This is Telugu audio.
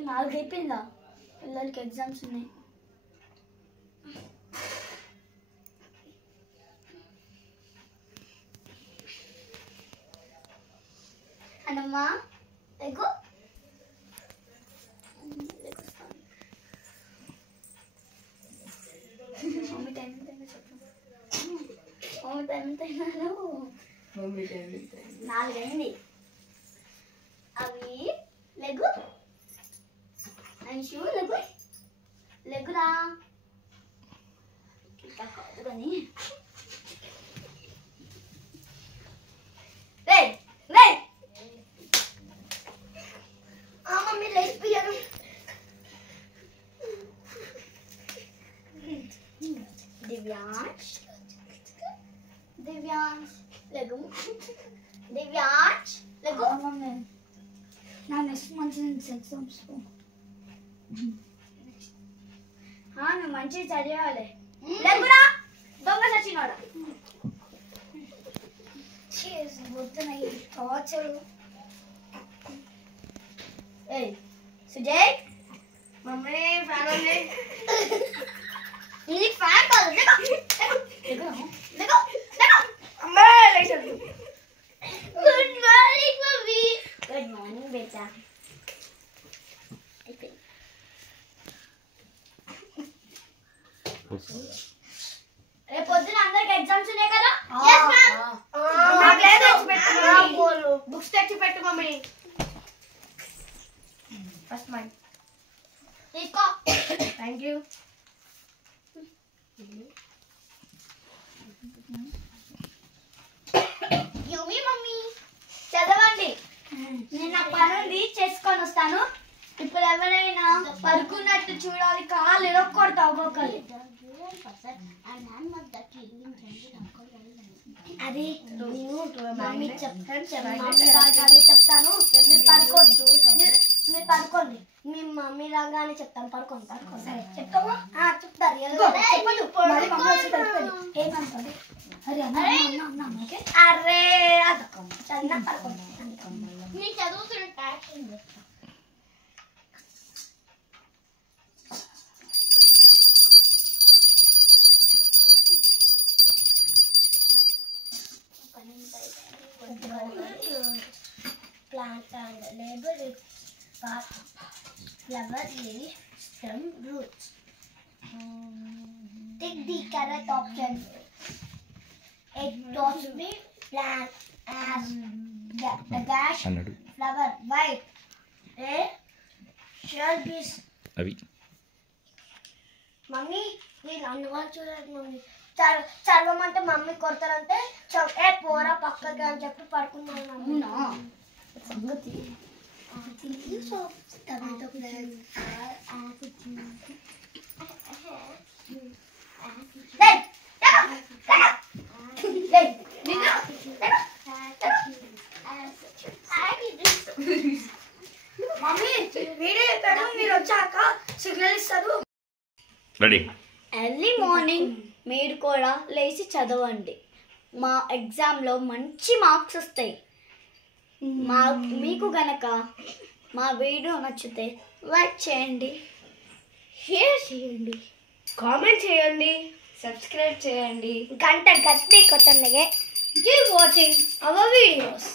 4 అయిపోయిందా పిల్లలకి ఎగ్జామ్స్ ఉన్నాయి అన్నమ్మా ఎగో మమ్మీ టైం ఎంత చెప్పు మమ్మీ టైం ఎంత 4 అయింది అవి లెగు అంశు లెగు లెగురా ఇట్లా కాదు కానీ మమ్మీ లేచిపోయాను దివ్యాంశ్ దివ్యాంశ్ లెగు దివ్యాంశ్ లెగు మమ్మీ నా నెక్స్ట్ మంత్ నుంచి ఎగ్జామ్స్ నువ్వు మంచిగా చదివాలి లేకురా దొంగ చచ్చినాడా గుర్తున్నాయి టార్చరు ఏయ్ సుజయ్ మమ్మీ ఫ్యాన్ ఉంది ఇది ఫ్యాన్ కాదు అమ్మా లేచాడు good morning mummy good morning బేటా రేపు పొద్దున అందరికి ఎగ్జామ్స్ ఉన్నాయి కదా బుక్స్ తెచ్చి పెట్టు మమ్మీ ఫస్ట్ మైండ్ తీసుకో థ్యాంక్ యూ యూమి మమ్మీ చదవండి నేను నా పని ఉంది చేసుకొని వస్తాను ఇప్పుడు ఎవరైనా పడుకున్నట్టు చూడాలి కాళ్ళు ఇరక్కొడతా ఒక్కొక్కరు అది మమ్మీ చెప్తాను మీరు పడుకోండి మీ మమ్మీ రాగానే చెప్తాను పడుకోండి సరే చెప్తావా చెప్తారు అరే చదివినా పడుకోండి మీకు చదువుతున్న ట్యాక్షన్ plant and label it part flower leaf stem roots take the correct option it does be plant as dash flower white a shall be avi mummy నేను అన్నవాళ్ళు చూడండి మమ్మీ చదవమంటే మమ్మీ కొడతారంటే ఏ పోరా పక్కకి అని చెప్పి పడుకున్నాను సంగతి టమాటో మమ్మీ వీడియో పెట్టు మీరు వచ్చాక సిగ్నల్ ఇస్తారు రెడీ ఎర్లీ మార్నింగ్ మీరు కూడా లేచి చదవండి మా ఎగ్జామ్లో మంచి మార్క్స్ వస్తాయి మీకు గనక మా వీడియో నచ్చితే లైక్ చేయండి షేర్ చేయండి కామెంట్ చేయండి సబ్స్క్రైబ్ చేయండి గంట గట్టి కొట్టండి కీప్ వాచింగ్ అవర్ వీడియోస్